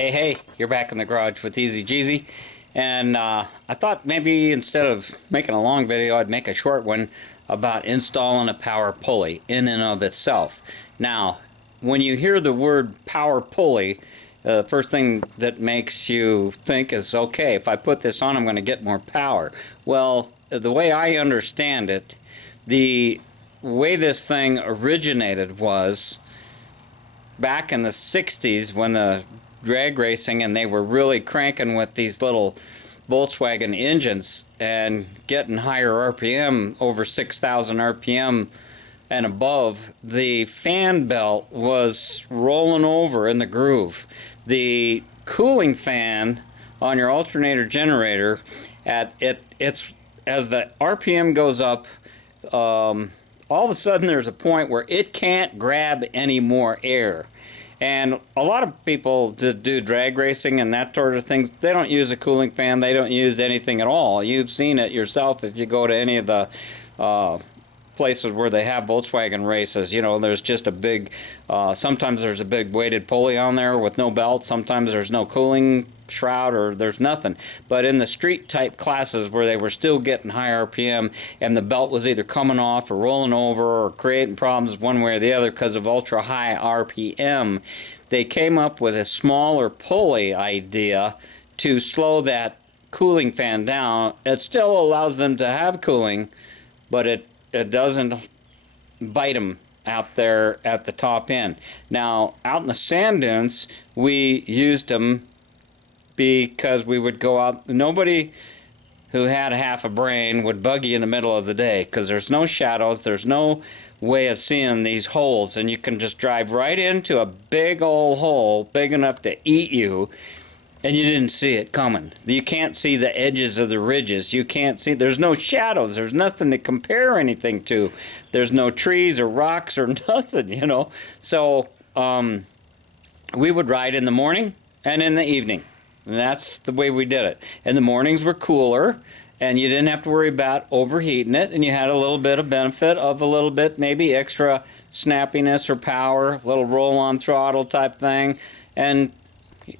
Hey, you're back in the garage with TheEZGZ, and I thought maybe instead of making a long video, I'd make a short one about installing a power pulley in and of itself. Now, when you hear the word power pulley, the first thing that makes you think is, okay, if I put this on, I'm going to get more power. Well, the way I understand it, the way this thing originated was back in the 60s when the drag racing and they were really cranking with these little Volkswagen engines and getting higher RPM, over 6,000 RPM and above, the fan belt was rolling over in the groove. The cooling fan on your alternator generator, it's as the RPM goes up, all of a sudden there's a point where it can't grab any more air. And a lot of people that do drag racing and that sort of things, they don't use a cooling fan, they don't use anything at all. You've seen it yourself if you go to any of the places where they have Volkswagen races. You know, there's just a big, sometimes there's a big weighted pulley on there with no belt, sometimes there's no cooling shroud or there's nothing. But in the street type classes where they were still getting high RPM and the belt was either coming off or rolling over or creating problems one way or the other because of ultra high RPM, they came up with a smaller pulley idea to slow that cooling fan down. It still allows them to have cooling, but it doesn't bite them out there at the top end. Now, out in the sand dunes, we used them because we would go out. Nobody who had half a brain would buggy in the middle of the day because there's no shadows, there's no way of seeing these holes, and you can just drive right into a big old hole big enough to eat you, and you didn't see it coming. You can't see the edges of the ridges. You can't see, there's no shadows, there's nothing to compare anything to. There's no trees or rocks or nothing, you know. So we would ride in the morning and in the evening. And that's the way we did it. And the mornings were cooler, and you didn't have to worry about overheating it, and you had a little bit of benefit of a little bit, maybe extra snappiness or power, a little roll-on throttle type thing, and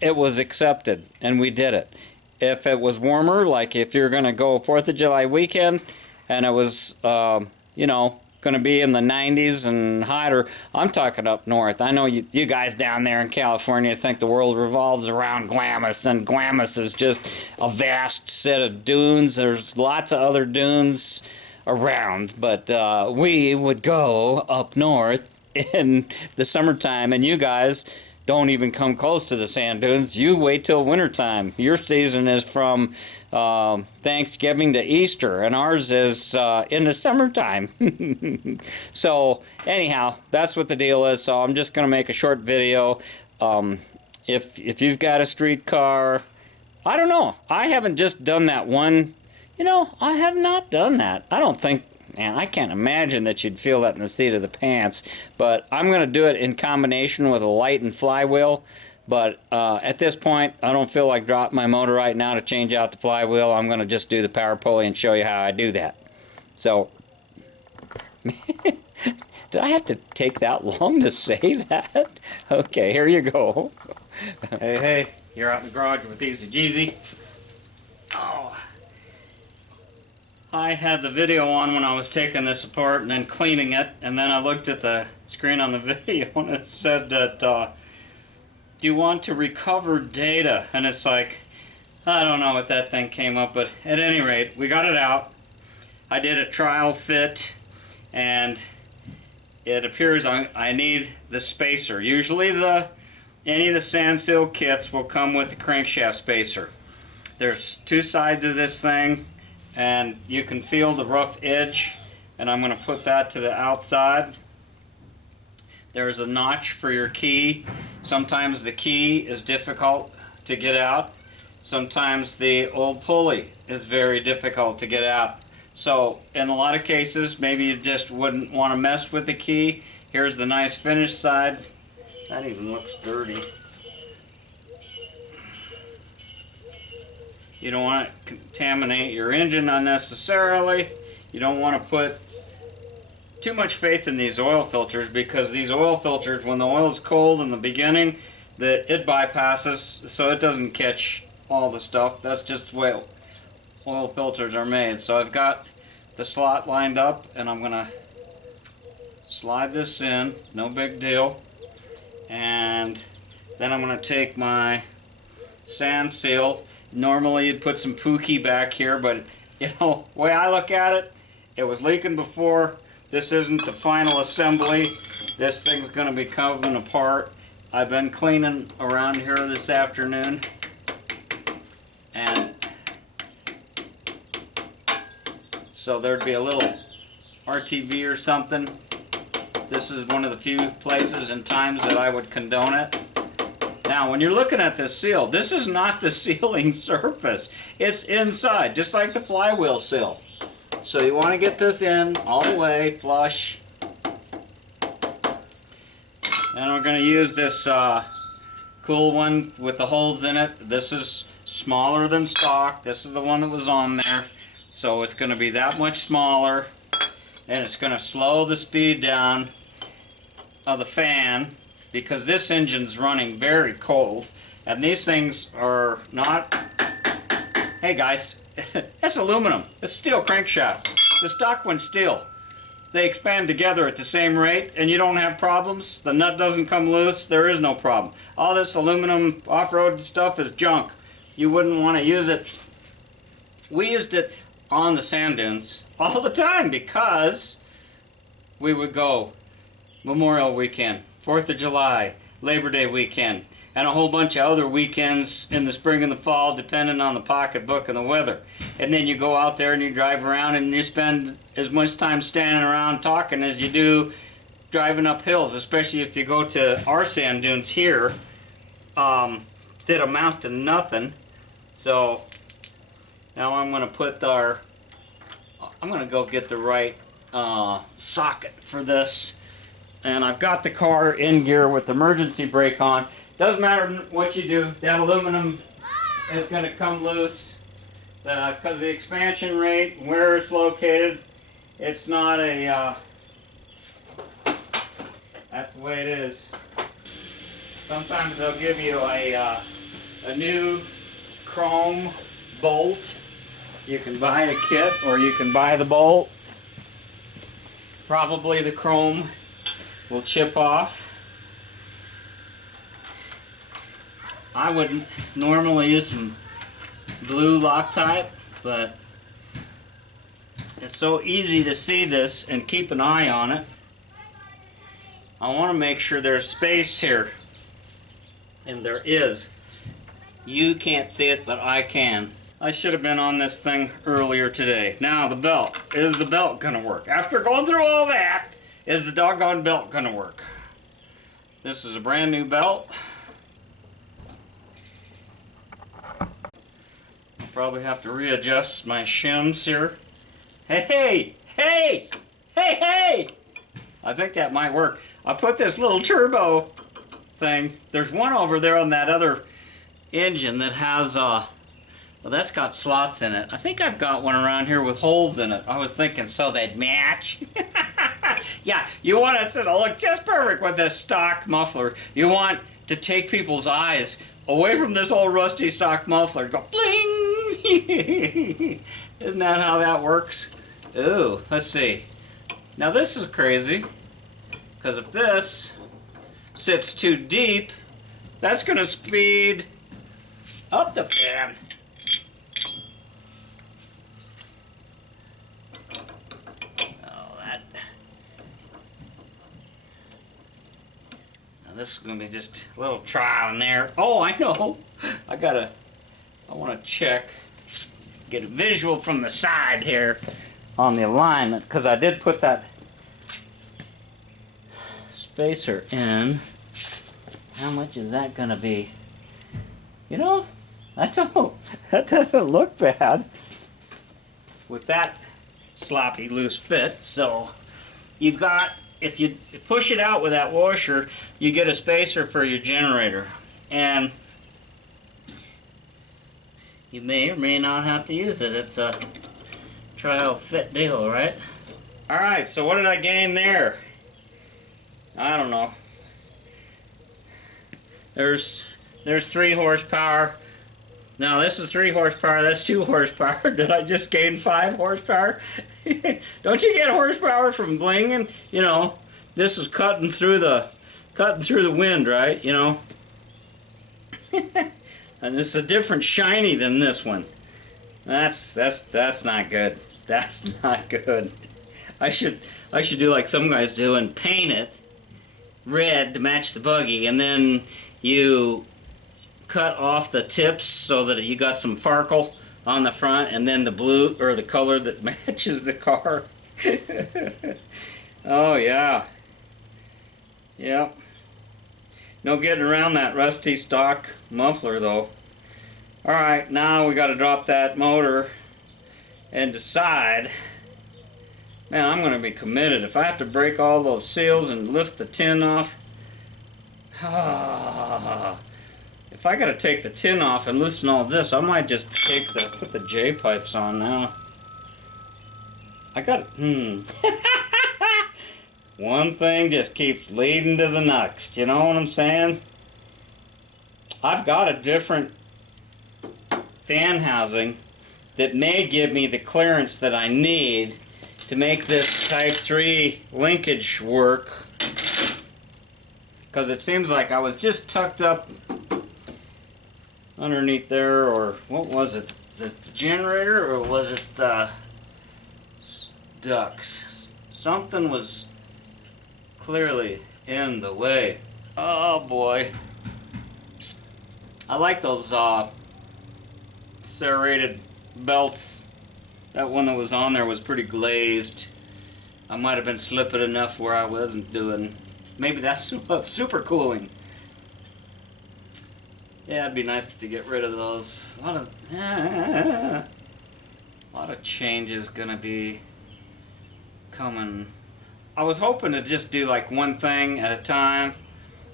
it was accepted, and we did it. If it was warmer, like if you're going to go 4th of July weekend, and it was, you know, going to be in the 90s and hotter. I'm talking up north. I know you guys down there in California think the world revolves around Glamis, and Glamis is just a vast set of dunes. There's lots of other dunes around, but we would go up north in the summertime, and you guys don't even come close to the sand dunes. You wait till wintertime. Your season is from Thanksgiving to Easter, and ours is in the summertime. So anyhow, that's what the deal is. So I'm just going to make a short video. If you've got a street car, I don't know. I haven't just done that one. You know, I have not done that. I don't think. Man, I can't imagine that you'd feel that in the seat of the pants, but I'm going to do it in combination with a light and flywheel. But at this point, I don't feel like dropping my motor right now to change out the flywheel. I'm going to just do the power pulley and show you how I do that. So, did I have to take that long to say that? Okay, here you go. Hey, you're out in the garage with TheEZGZ. Oh. I had the video on when I was taking this apart and then cleaning it, and then I looked at the screen on the video and it said that do you want to recover data? And it's like, I don't know what that thing came up, but at any rate, we got it out. I did a trial fit, and it appears I need the spacer. Usually any of the sand seal kits will come with the crankshaft spacer. There's two sides of this thing, and you can feel the rough edge, and I'm going to put that to the outside. There's a notch for your key. Sometimes the key is difficult to get out. Sometimes the old pulley is very difficult to get out. So in a lot of cases, maybe you just wouldn't want to mess with the key. Here's the nice finished side. That even looks dirty. You don't want to contaminate your engine unnecessarily. You don't want to put too much faith in these oil filters, because these oil filters, when the oil is cold in the beginning, that it bypasses so it doesn't catch all the stuff. That's just the way oil filters are made. So I've got the slot lined up, and I'm gonna slide this in, no big deal. And then I'm gonna take my sand seal. Normally you'd put some Pookie back here, but you know, the way I look at it, it was leaking before. This isn't the final assembly. This thing's gonna be coming apart. I've been cleaning around here this afternoon, and so there'd be a little RTV or something. This is one of the few places and times that I would condone it. Now, when you're looking at this seal, this is not the sealing surface. It's inside, just like the flywheel seal. So you want to get this in all the way, flush. And we're going to use this cool one with the holes in it. This is smaller than stock. This is the one that was on there. So it's going to be that much smaller. And it's going to slow the speed down of the fan, because this engine's running very cold. And these things are not... Hey guys, that's aluminum. It's steel crankshaft. The stock one's steel. They expand together at the same rate, and you don't have problems. The nut doesn't come loose. There is no problem. All this aluminum off-road stuff is junk. You wouldn't want to use it. We used it on the sand dunes all the time because we would go Memorial Weekend, 4th of July, Labor Day weekend, and a whole bunch of other weekends in the spring and the fall, depending on the pocketbook and the weather. And then you go out there and you drive around and you spend as much time standing around talking as you do driving up hills, especially if you go to our sand dunes here that amount to nothing. So now I'm going to put I'm going to go get the right socket for this. And I've got the car in gear with the emergency brake on. Doesn't matter what you do, that aluminum is going to come loose because of the expansion rate, where it's located. It's not a, that's the way it is. Sometimes they'll give you a new chrome bolt. You can buy a kit or you can buy the bolt. Probably the chrome will chip off. I would normally use some blue Loctite, but it's so easy to see this and keep an eye on it. I want to make sure there's space here, and there is. You can't see it, but I can. I should have been on this thing earlier today. Now the belt. Is the belt gonna work? After going through all that, is the doggone belt gonna work? This is a brand new belt. Probably have to readjust my shims here. Hey! I think that might work. I put this little turbo thing. There's one over there on that other engine that has well, that's got slots in it. I think I've got one around here with holes in it. I was thinking so they'd match. Yeah, you want it to look just perfect with this stock muffler. You want to take people's eyes away from this old rusty stock muffler. Go bling! Isn't that how that works? Ooh, let's see. Now this is crazy, because if this sits too deep, that's going to speed up the fan. This is going to be just a little trial and error. Oh, I know. I want to check, get a visual from the side here on the alignment, because I did put that spacer in. How much is that going to be? You know, that doesn't look bad with that sloppy loose fit. So you've got, if you push it out with that washer, you get a spacer for your generator. And you may or may not have to use it. It's a trial fit deal, right? Alright, so what did I gain there? I don't know. There's 3 horsepower. Now this is 3 horsepower, that's 2 horsepower. Did I just gain 5 horsepower? Don't you get horsepower from blinging? You know, this is cutting through the wind, right? You know. And this is a different shiny than this one. That's not good. That's not good. I should do like some guys do and paint it red to match the buggy, and then you cut off the tips so that you got some farkle on the front, and then the blue or the color that matches the car. Oh yeah. Yep. No getting around that rusty stock muffler though. Alright, now we got to drop that motor and decide. Man, I'm going to be committed. If I have to break all those seals and lift the tin off. If I got to take the tin off and loosen all this, I might just put the J pipes on now. I got One thing just keeps leading to the next, you know what I'm saying? I've got a different fan housing that may give me the clearance that I need to make this Type 3 linkage work. Because it seems like I was just tucked up underneath there, or what was it? The generator, or was it the ducts? Something was clearly in the way. Oh boy. I like those serrated belts. That one that was on there was pretty glazed. I might have been slipping enough where I wasn't doing. Maybe that's super cooling. Yeah, it'd be nice to get rid of those. A lot of changes gonna be coming. I was hoping to just do like one thing at a time,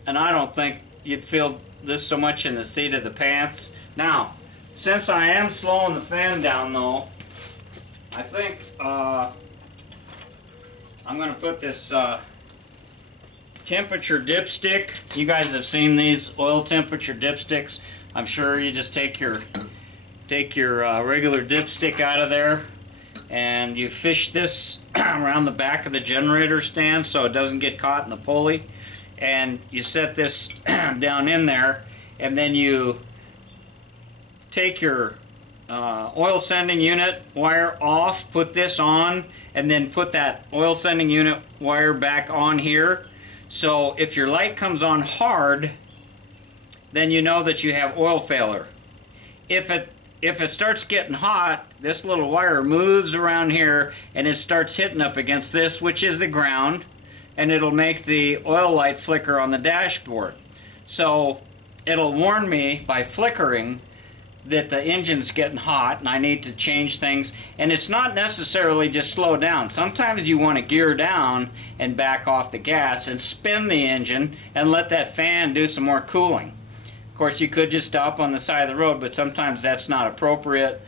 and I don't think you'd feel this so much in the seat of the pants. Now, since I am slowing the fan down though, I think I'm gonna put this temperature dipstick. You guys have seen these oil temperature dipsticks. I'm sure you just take your regular dipstick out of there, and you fish this around the back of the generator stand so it doesn't get caught in the pulley, and you set this down in there, and then you take your oil sending unit wire off, put this on, and then put that oil sending unit wire back on here. So if your light comes on hard, then you know that you have oil failure. If it starts getting hot, this little wire moves around here and it starts hitting up against this, which is the ground, and it'll make the oil light flicker on the dashboard. So it'll warn me by flickering that the engine's getting hot and I need to change things. And it's not necessarily just slow down. Sometimes you want to gear down and back off the gas and spin the engine and let that fan do some more cooling. Of course, you could just stop on the side of the road, but sometimes that's not appropriate.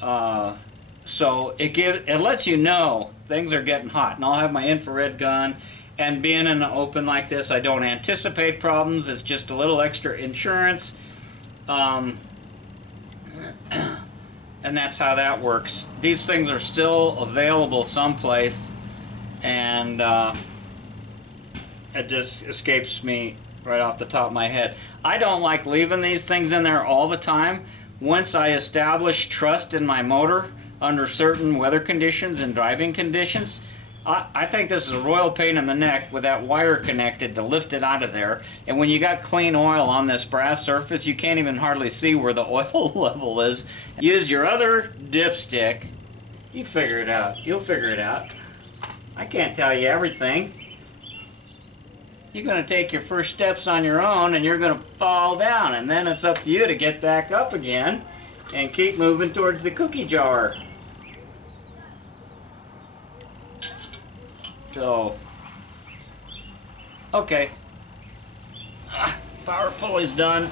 So it lets you know things are getting hot. And I'll have my infrared gun, and being in the open like this, I don't anticipate problems. It's just a little extra insurance. And that's how that works. These things are still available someplace, and it just escapes me right off the top of my head. I don't like leaving these things in there all the time. Once I establish trust in my motor under certain weather conditions and driving conditions, I think this is a royal pain in the neck with that wire connected to lift it out of there. And when you got clean oil on this brass surface, you can't even hardly see where the oil level is. Use your other dipstick. You figure it out. You'll figure it out. I can't tell you everything. You're going to take your first steps on your own, and you're going to fall down. And then it's up to you to get back up again and keep moving towards the cookie jar. So, okay, power pulley's done,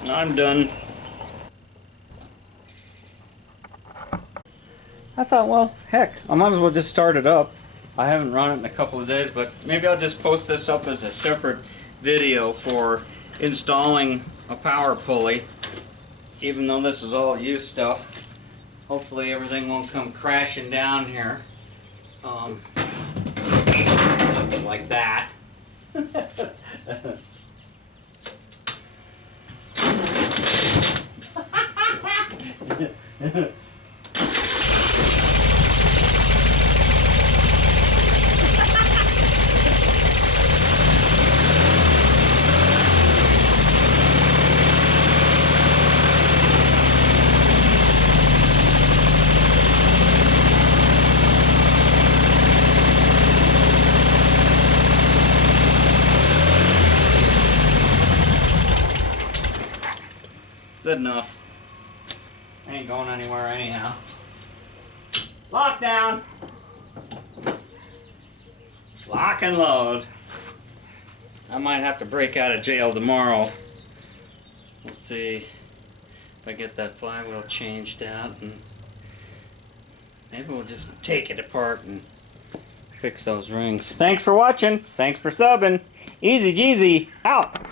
and I'm done. I thought, well, heck, I might as well just start it up. I haven't run it in a couple of days, but maybe I'll just post this up as a separate video for installing a power pulley. Even though this is all used stuff, hopefully everything won't come crashing down here like that. Good enough. Ain't going anywhere anyhow. Lockdown. Lock and load. I might have to break out of jail tomorrow. We'll see if I get that flywheel changed out, and maybe we'll just take it apart and fix those rings. Thanks for watching. Thanks for subbing. TheEZGZ out.